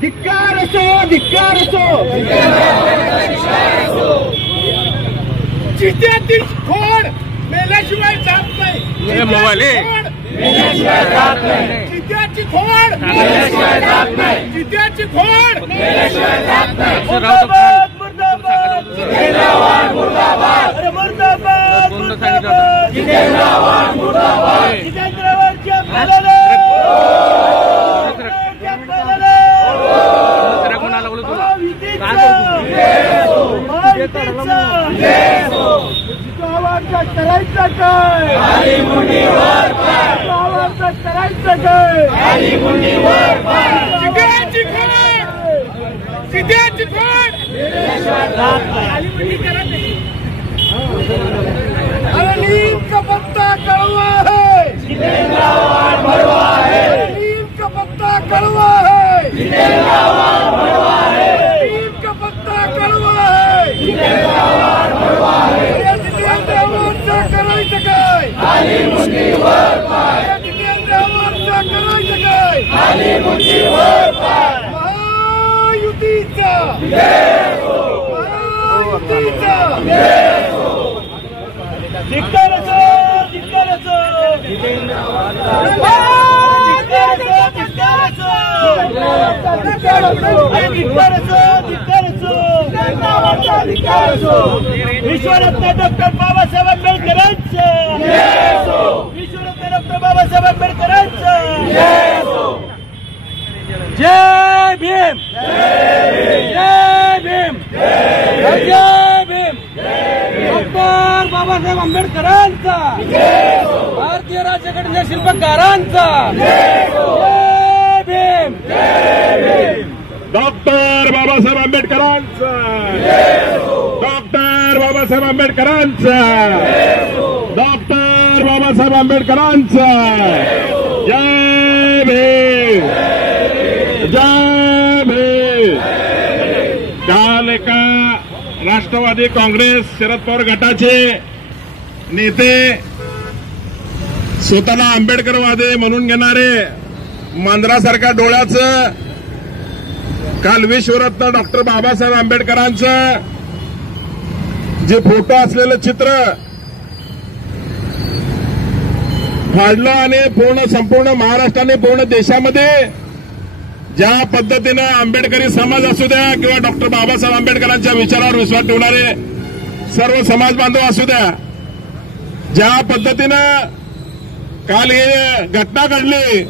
धिक्कार असो, धिक्कार असो, चित्यातील खोड मेल्याशिवाय जात नाही. मेल्याशिवाय जात नाही. चित्याची खोड मेल्याशिवाय जात नाही. चित्याची खोड मेल्याशिवाय जात नाही. मुर्दाबाद, मुर्दाबाद, जितेंद्रआव्हाड मुर्दाबाद. अरे मुर्दाबाद, मुर्दाबाद, जितेंद्रआव्हाड मुर्दाबाद. जितेंद्रआव्हाडच्या पाल्याला करायचं काय? खाली मुंडीवर पाय. करायचं काय? खाली मुंडीवर पाय. चित्याची खोड, चित्याची खोड खाली मुंडी करत नाही. अरे नीम का पत्ता कड़वा है, जितेंद्रआव्हाड मरवा है. नीम का पत्ता कड़वा है, जितेंद्रआव्हाड मरवा है. नीम का पत्ता कड़वा है, जितेंद्रआव्हाड मरवा है. जितेंद्रआव्हाडचा करायचं काय? खाली मुंडीवर पाय. जितेंद्रआव्हाडचा करायचं काय? खाली मुंडीवर पाय. महायुतीचा जय हो, महायुतीचा जय हो. धिक्कार असो, धिक्कार असो, जितेंद्रआव्हाडचा धिक्कार असो, धिक्कार असो, धिक्कार असो, धिक्कार असो, धिक्कार असो, जितेंद्रआव्हाडचा धिक्कार असो. विश्वरत्न डॉक्टर बाबासाहेब आंबेडकरांचा जय हो. विश्वरत्न डॉक्टर बाबासाहेब आंबेडकरांचा जय हो. जय भीम, जय भीम, जय भीम. डॉक्टर बाबासाहेब आंबेडकरांचा जय हो. भारतीय राज्यघटनेच्या शिल्पकारांचा जय हो. जय भीम, जय भीम. डॉक्टर बाबासाहेब आंबेडकरांचा जय हो. डॉक्टर बाबासाहेब आंबेडकरांचा जय हो. डॉक्टर बाबासाहेब आंबेडकरांचा जय भीम, जय भीम. काल एका राष्ट्रवादी काँग्रेस शरद पवार गटाचे नेते, स्वतःला आंबेडकरवादी म्हणून घेणारे, मांजरासारख्या डोळ्याचं, काल विश्वरत्न डॉक्टर बाबासाहेब आंबेडकरांचं जे फोटो असलेलं चित्र फाडलं आणि संपूर्ण महाराष्ट्राने, पूर्ण देशामध्ये ज्या पद्धतीनं आंबेडकरी समाज असू द्या किंवा डॉक्टर बाबासाहेब आंबेडकरांच्या विचारावर विश्वास ठेवणारे सर्व समाज बांधव असू द्या, ज्या पद्धतीनं काल ही घटना घडली,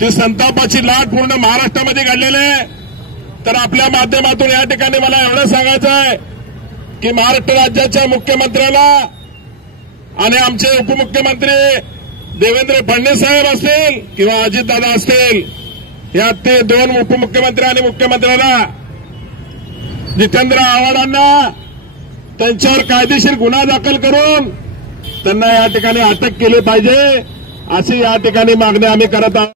ती संतापाची लाट पूर्ण महाराष्ट्रामध्ये घडलेली आहे. तर आपल्या माध्यमातून या ठिकाणी मला एवढं सांगायचं आहे की महाराष्ट्र राज्याच्या मुख्यमंत्र्याला आणि आमचे उपमुख्यमंत्री देवेंद्र फडणवीस साहेब असतील किंवा अजितदादा असतील, या ते दोन उपमुख्यमंत्री आणि मुख्यमंत्र्यांना, जितेंद्रआव्हाडांना त्यांच्यावर कायदेशीर गुन्हा दाखल करून त्यांना या ठिकाणी अटक केली पाहिजे, अशी या ठिकाणी मागणी आम्ही करत आहोत.